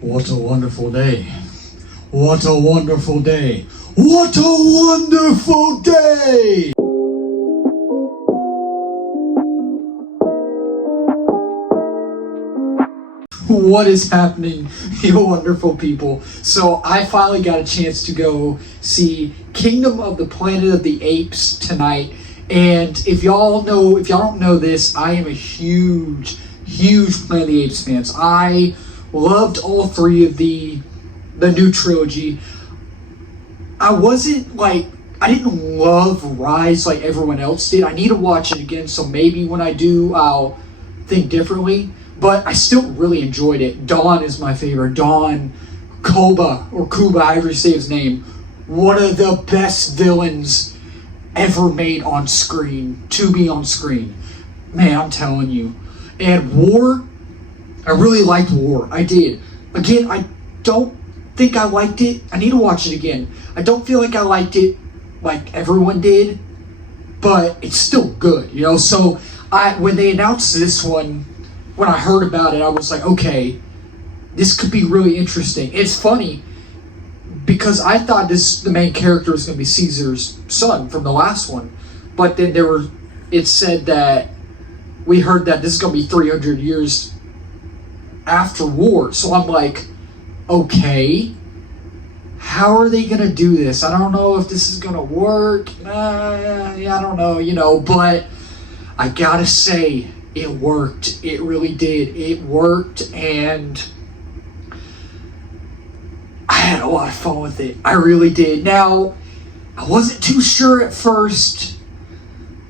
What a wonderful day. What a wonderful day. What a wonderful day! What is happening, you wonderful people? So I finally got a chance to go see Kingdom of the Planet of the Apes tonight. And if y'all don't know this, I am a huge Planet of the Apes fan. I loved all three of the new trilogy. I didn't love Rise like everyone else did. I need to watch it again, so maybe when I do, I'll think differently. But I still really enjoyed it. Dawn is my favorite. Dawn, Kuba, however you say his name. One of the best villains ever made on screen, to be on screen. Man, I'm telling you. And War, I really liked War. I did. Again, I don't think I liked it. I need to watch it again. I don't feel like I liked it like everyone did, but it's still good, you know? So when they announced this one, when I heard about it, I was like, okay, this could be really interesting. It's funny because I thought the main character was going to be Caesar's son from the last one, but then it said that we heard that this is going to be 300 years after War. So I'm like, okay, how are they going to do this? I don't know if this is going to work. I don't know, but I gotta say, it worked. It really did. It worked, and I had a lot of fun with it. I really did. Now, I wasn't too sure at first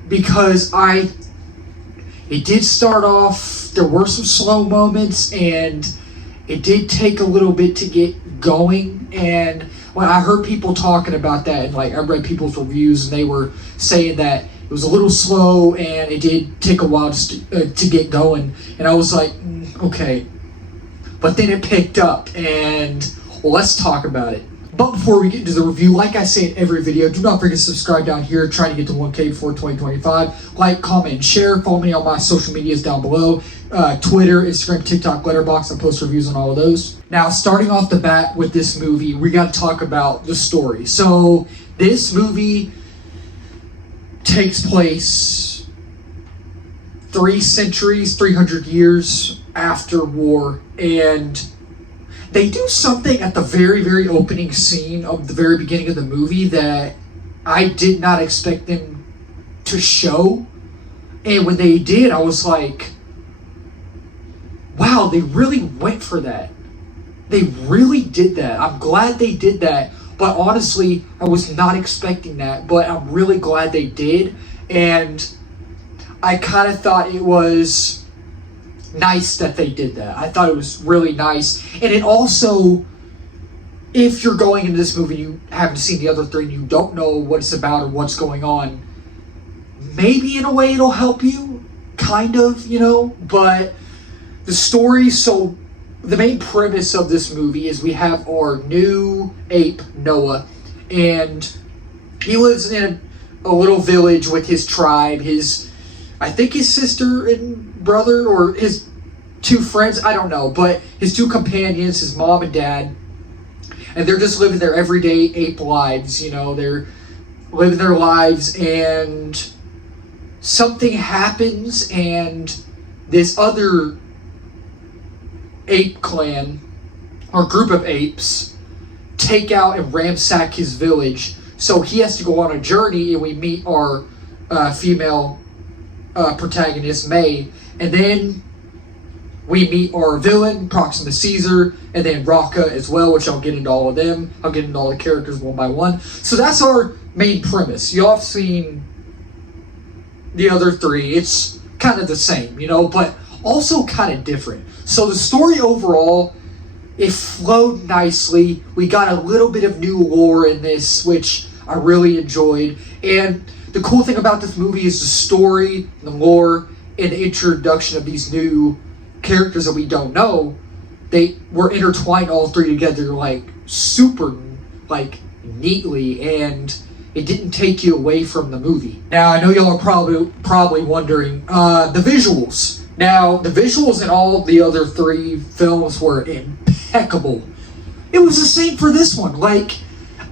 because it did start off, there were some slow moments, and it did take a little bit to get going. And when I heard people talking about that, and I read people's reviews, and they were saying that it was a little slow, and it did take a while to get going. And I was like, okay. But then it picked up, and let's talk about it. But before we get into the review, like I say in every video, do not forget to subscribe down here. Try to get to 1K before 2025. Like, comment, and share. Follow me on my social medias down below. Twitter, Instagram, TikTok, Letterboxd. I post reviews on all of those. Now, starting off the bat with this movie, we got to talk about the story. So, this movie takes place 300 years after War, and they do something at the very, very opening scene of the very beginning of the movie that I did not expect them to show. And when they did, I was like, wow, they really went for that. They really did that. I'm glad they did that. But honestly, I was not expecting that, but I'm really glad they did. And I kind of thought it was nice that they did that. I thought it was really nice. And it also, if you're going into this movie, you haven't seen the other three, and you don't know what it's about or what's going on, maybe in a way it'll help you, kind of, But the story, so the main premise of this movie is we have our new ape, Noah, and he lives in a little village with his tribe, I think his sister and brother, or his two friends, I don't know, but his two companions, his mom and dad, and they're just living their everyday ape lives, they're living their lives, and something happens, and this other ape clan, or group of apes, take out and ransack his village. So he has to go on a journey, and we meet our female protagonist, May, and then we meet our villain, Proximus Caesar, and then Raka as well, which I'll get into all of them. I'll get into all the characters one by one. So that's our main premise. Y'all have seen the other three. It's kind of the same, but also kind of different. So the story overall, it flowed nicely. We got a little bit of new lore in this, which I really enjoyed. And the cool thing about this movie is the story, the lore, and the introduction of these new characters that we don't know. They were intertwined all three together super neatly, and it didn't take you away from the movie. Now, I know y'all are probably wondering, the visuals. Now, the visuals in all the other three films were impeccable. impeccable. It was the same for this one. Like,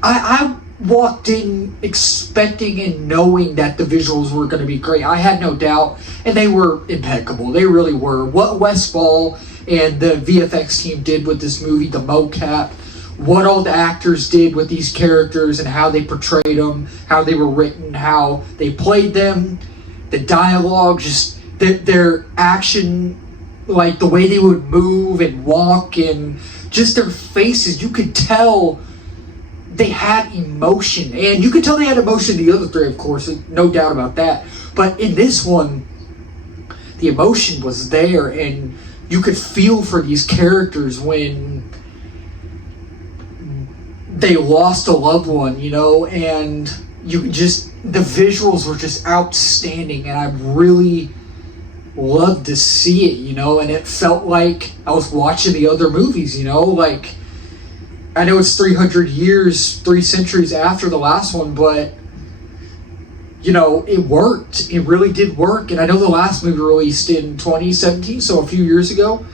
I walked in expecting and knowing that the visuals were going to be great. I had no doubt, and they were impeccable. They really were. What Wes Ball and the VFX team did with this movie, the mocap, what all the actors did with these characters and how they portrayed them, how they were written, how they played them, the dialogue, just their action, like the way they would move and walk and just their faces, you could tell they had emotion. And you could tell they had emotion in the other three, of course, no doubt about that. But in this one, the emotion was there, and you could feel for these characters when they lost a loved one, you know, and you just, the visuals were just outstanding, and I really loved to see it, you know, and it felt like I was watching the other movies, you know, like, I know it's 300 years, 3 centuries after the last one, but, you know, it worked. It really did work. And I know the last movie released in 2017, so a few years ago.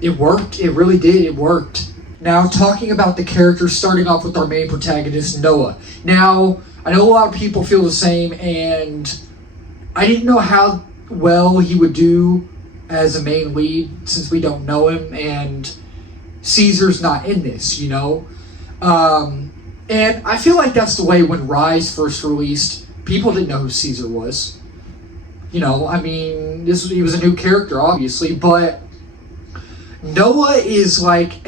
It worked. It really did. It worked. Now, talking about the characters, starting off with our main protagonist, Noah. Now, I know a lot of people feel the same, and I didn't know how well he would do as a main lead since we don't know him, and Caesar's not in this, you know? And I feel like that's the way when Rise first released, people didn't know who Caesar was. You know, I mean, he was a new character, obviously, but Noah is like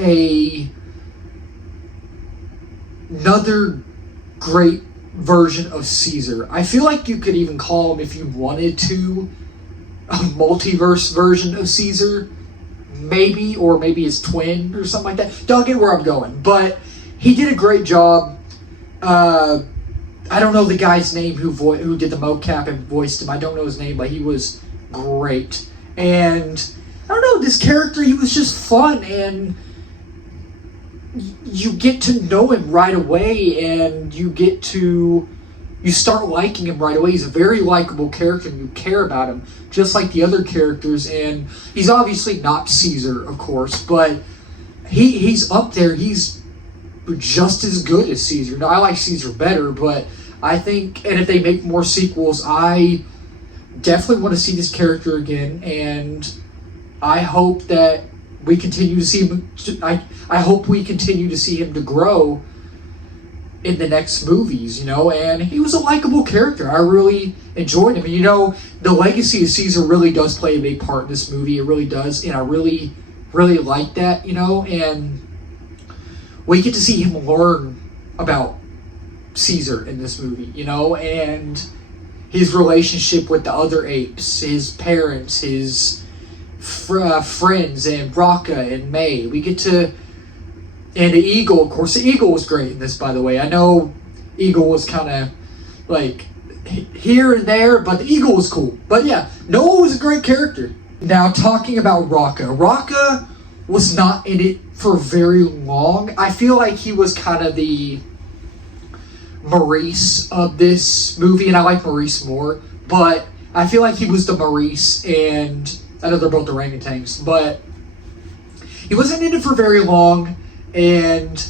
another great version of Caesar. I feel like you could even call him, if you wanted to, a multiverse version of Caesar. Maybe, or maybe his twin or something like that. Don't get where I'm going, but he did a great job. I don't know the guy's name who did the mocap and voiced him. I don't know his name, but he was great. And I don't know, this character, he was just fun, and you get to know him right away, and you start liking him right away. He's a very likable character, and you care about him, just like the other characters. And he's obviously not Caesar, of course, but he's up there. He's just as good as Caesar. Now, I like Caesar better, but I think, and if they make more sequels, I definitely want to see this character again, and I hope that we continue to see him. I hope we continue to see him to grow in the next movies, you know, and he was a likable character. I really enjoyed him. And, you know, the legacy of Caesar really does play a big part in this movie. It really does, and I really, really like that, you know, and we get to see him learn about Caesar in this movie, you know, and his relationship with the other apes, his parents, his friends, and Raka and May. We get to, and the eagle, of course. The eagle was great in this, by the way. I know eagle was kind of like here and there, but the eagle was cool. But yeah, Noah was a great character. Now, talking about Raka. Raka was not in it for very long. I feel like he was kind of the Maurice of this movie, and I like Maurice more, but I feel like he was the Maurice, and I know they're both orangutans, but he wasn't in it for very long, and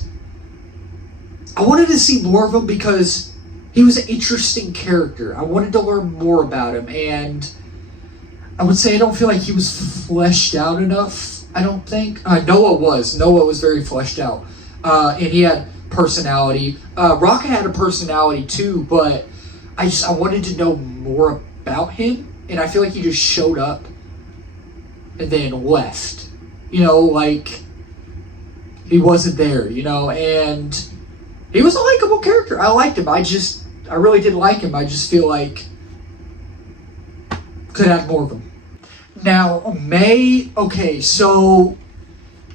I wanted to see more of him because he was an interesting character. I wanted to learn more about him, and I would say I don't feel like he was fleshed out enough. I don't think. Noah was very fleshed out, and he had personality. Raka had a personality too, but I wanted to know more about him, and I feel like he just showed up and then left. You know, like he wasn't there, you know, and he was a likable character. I liked him. I really did like him. I just feel like could have more of him. Now, May, okay, so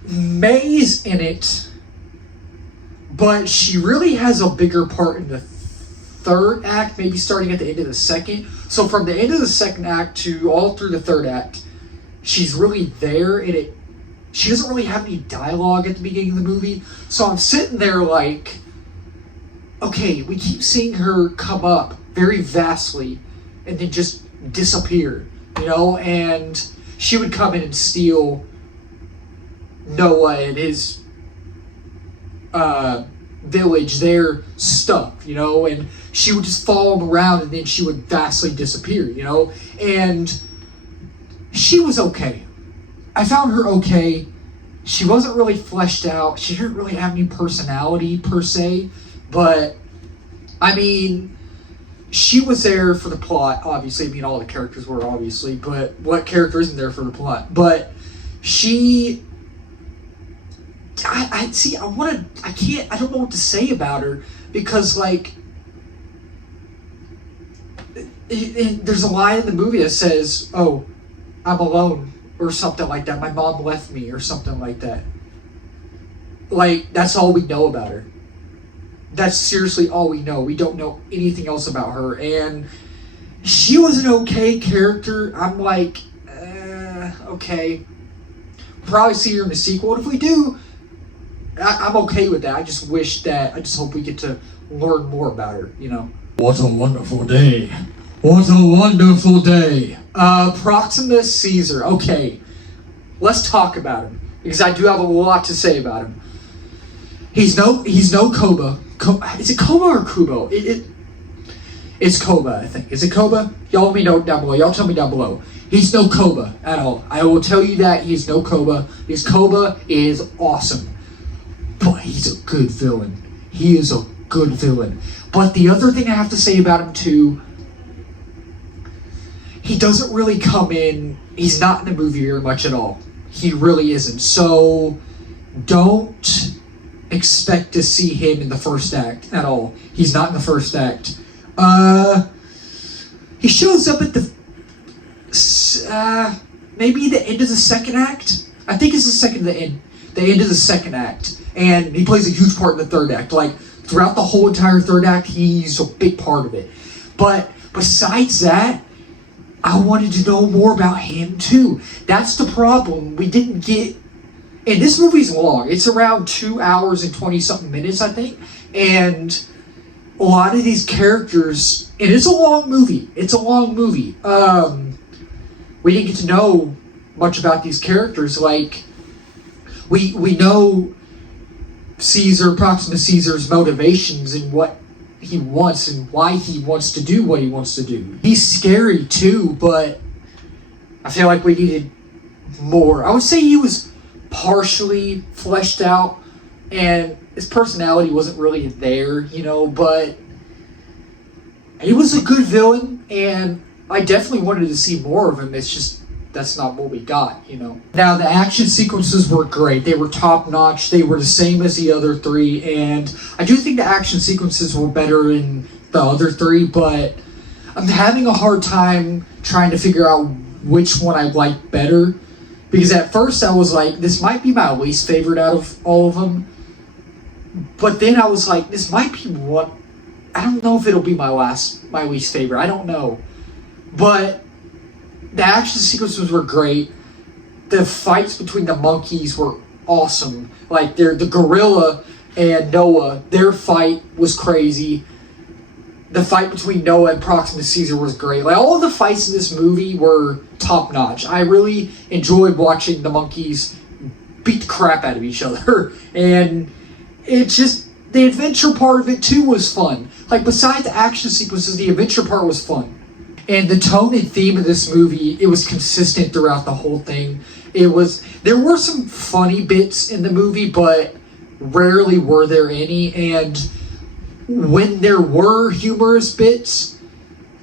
May's in it, but she really has a bigger part in the third act, maybe starting at the end of the second. So from the end of the second act to all through the third act, she's really there, and she doesn't really have any dialogue at the beginning of the movie. So I'm sitting there like, okay, we keep seeing her come up very vastly and then just disappear, you know, and she would come in and steal Noah and his village, their stuff, you know, and she would just follow him around and then she would vastly disappear, you know, and she was okay. I found her okay. She wasn't really fleshed out. She didn't really have any personality per se, but I mean, she was there for the plot, obviously. I mean, all the characters were, obviously, but what character isn't there for the plot? But she, I don't know what to say about her, because, like, there's a line in the movie that says, oh, I'm alone, or something like that. My mom left me, or something like that. Like, that's all we know about her. That's seriously all we know. We don't know anything else about her. And she was an okay character. I'm like, okay. Probably see her in the sequel. And if we do, I'm okay with that. I just hope we get to learn more about her, you know. What a wonderful day. What a wonderful day. Proximus Caesar. Okay. Let's talk about him, because I do have a lot to say about him. He's no Koba. Is it Koba or Kubo? It's Koba, I think. Is it Koba? Y'all let me know down below. Y'all tell me down below. He's no Koba at all. I will tell you that he's no Koba. His Koba is awesome. But he's a good villain. He is a good villain. But the other thing I have to say about him too, he doesn't really come in. He's not in the movie very much at all. He really isn't. So don't expect to see him in the first act at all. He's not in the first act. He shows up at the maybe the end of the second act. I think it's the end of the second act, and he plays a huge part in the third act. Like, throughout the whole entire third act, he's a big part of it. But besides that, I wanted to know more about him too. That's the problem. We didn't get. And this movie's long. It's around 2 hours and 20-something minutes, I think. And a lot of these characters, and it's a long movie. We didn't get to know much about these characters. Like, we know Proximus Caesar's motivations and what he wants and why he wants to do what he wants to do. He's scary too, but I feel like we needed more. I would say he was partially fleshed out, and his personality wasn't really there, you know, but he was a good villain, and I definitely wanted to see more of him. It's just, that's not what we got, you know. Now, the action sequences were great. They were top-notch. They were the same as the other three, and I do think the action sequences were better in the other three, but I'm having a hard time trying to figure out which one I like better. Because at first I was like, this might be my least favorite out of all of them. But then I was like, this might be what... I don't know if it'll be my least favorite. I don't know. But the action sequences were great. The fights between the monkeys were awesome. Like, the gorilla and Noah, their fight was crazy. The fight between Noah and Proximus Caesar was great. Like, all of the fights in this movie were top-notch. I really enjoyed watching the monkeys beat the crap out of each other. And it's just, the adventure part of it too was fun. Like, besides the action sequences, the adventure part was fun. And the tone and theme of this movie, it was consistent throughout the whole thing. There were some funny bits in the movie, but rarely were there any. And when there were humorous bits,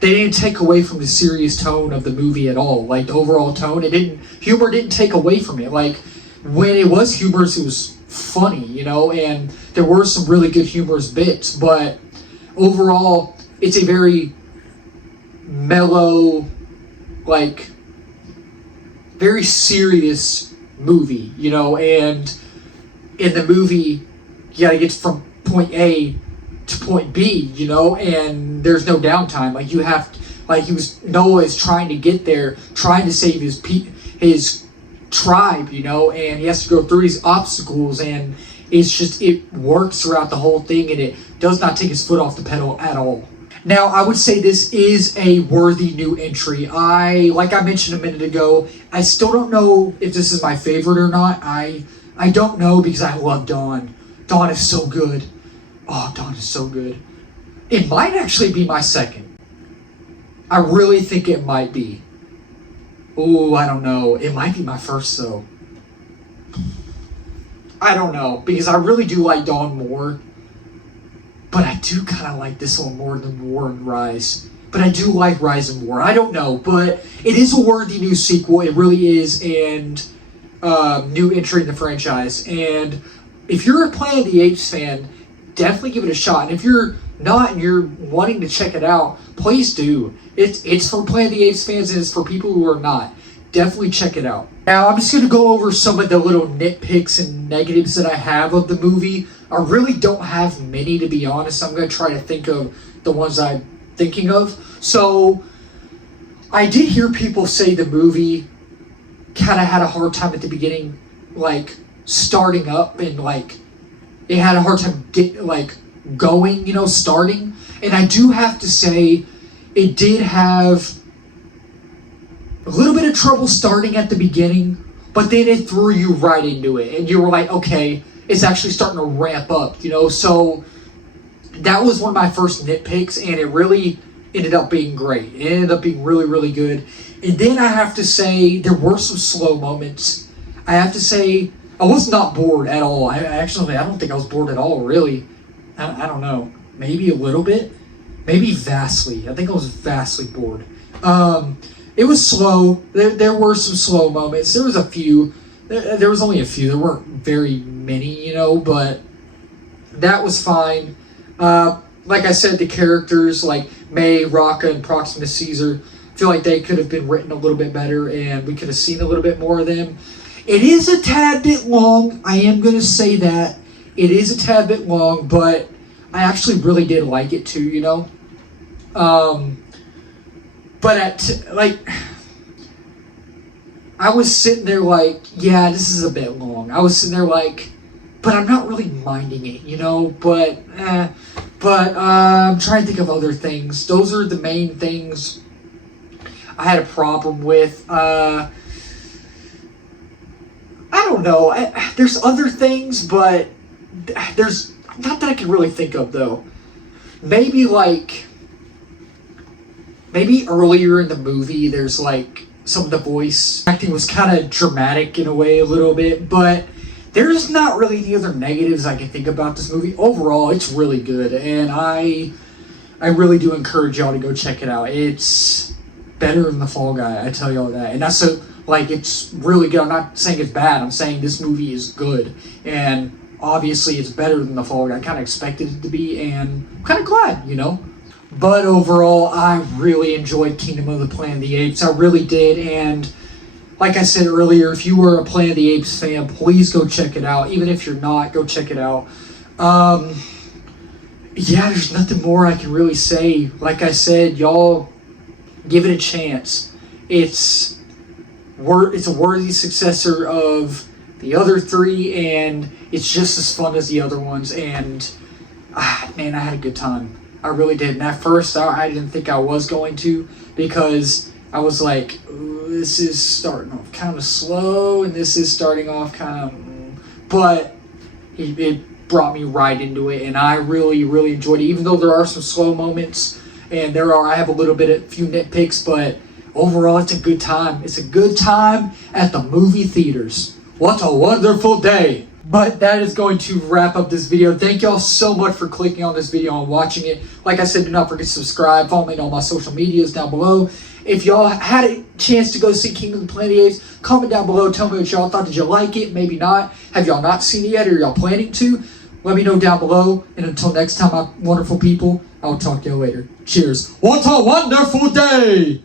they didn't take away from the serious tone of the movie at all. Like, the overall tone, humor didn't take away from it. Like, when it was humorous, it was funny, you know, and there were some really good humorous bits, but overall, it's a very mellow, like, very serious movie, you know, and in the movie, you gotta get from point A to point B, you know, and there's no downtime. Like, you have to, like, Noah is trying to get there, trying to save his tribe, you know, and he has to go through these obstacles, and it works throughout the whole thing, and it does not take his foot off the pedal at all. Now, I would say this is a worthy new entry. Like I mentioned a minute ago, I still don't know if this is my favorite or not. I I don't know because I love Dawn. Dawn is so good. Oh, Dawn is so good. It might actually be my second. I really think it might be. Oh, I don't know. It might be my first though. I don't know, because I really do like Dawn more. But I do kind of like this one more than War and Rise. But I do like Rise and War. I don't know, but it is a worthy new sequel. It really is, and new entry in the franchise. And if you're a Planet of the Apes fan, definitely give it a shot. And if you're not and you're wanting to check it out, please do. It's for Planet of the Apes fans and it's for people who are not. Definitely check it out. Now, I'm just going to go over some of the little nitpicks and negatives that I have of the movie. I really don't have many, to be honest. I'm going to try to think of the ones I'm thinking of. So, I did hear people say the movie kind of had a hard time at the beginning, like, starting up and, like, it had a hard time going, starting. And I do have to say, it did have a little bit of trouble starting at the beginning, but then it threw you right into it. And you were like, okay, it's actually starting to ramp up, So that was one of my first nitpicks, and it really ended up being great. It ended up being really, really good. And then I have to say, there were some slow moments. I have to say, I was not bored at all. I don't think I was bored at all, really. I don't know. Maybe a little bit. Maybe vastly. I think I was vastly bored. It was slow. There were some slow moments. There was a few. There was only a few. There weren't very many, but that was fine. Like I said, the characters like May, Raka, and Proximus Caesar, I feel like they could have been written a little bit better and we could have seen a little bit more of them. It is a tad bit long. I am going to say that. It is a tad bit long, but I actually really did like it too, But I was sitting there like, yeah, this is a bit long. I was sitting there like, but I'm not really minding it, But I'm trying to think of other things. Those are the main things I had a problem with. I don't know. There's other things, but there's not that I can really think of though. Maybe earlier in the movie, there's some of the voice acting was kind of dramatic in a way a little bit, but there's not really any other negatives I can think about this movie. Overall, it's really good, and I really do encourage y'all to go check it out. It's better than The Fall Guy, I tell y'all that. And that's it's really good. I'm not saying it's bad. I'm saying this movie is good, and obviously it's better than The Fall Guy. I kind of expected it to be, and I'm kind of glad, But overall, I really enjoyed Kingdom of the Planet of the Apes. I really did, and like I said earlier, if you were a Planet of the Apes fan, please go check it out. Even if you're not, go check it out. Yeah, there's nothing more I can really say. Like I said, y'all give it a chance. It's a worthy successor of the other three, and it's just as fun as the other ones. And man, I had a good time. I really did. And at first, I didn't think I was going to, because I was like, this is starting off kind of slow, and this is starting off kind of... But it brought me right into it, and I really, really enjoyed it. Even though there are some slow moments, and I have a few nitpicks, but overall, it's a good time. It's a good time at the movie theaters. What a wonderful day! But that is going to wrap up this video. Thank y'all so much for clicking on this video and watching it. Like I said, do not forget to subscribe. Follow me on all my social medias down below. If y'all had a chance to go see Kingdom of the Planet of the Apes, comment down below. Tell me what y'all thought. Did you like it? Maybe not. Have y'all not seen it yet, or y'all planning to? Let me know down below. And until next time, my wonderful people, I will talk to y'all later. Cheers. What a wonderful day!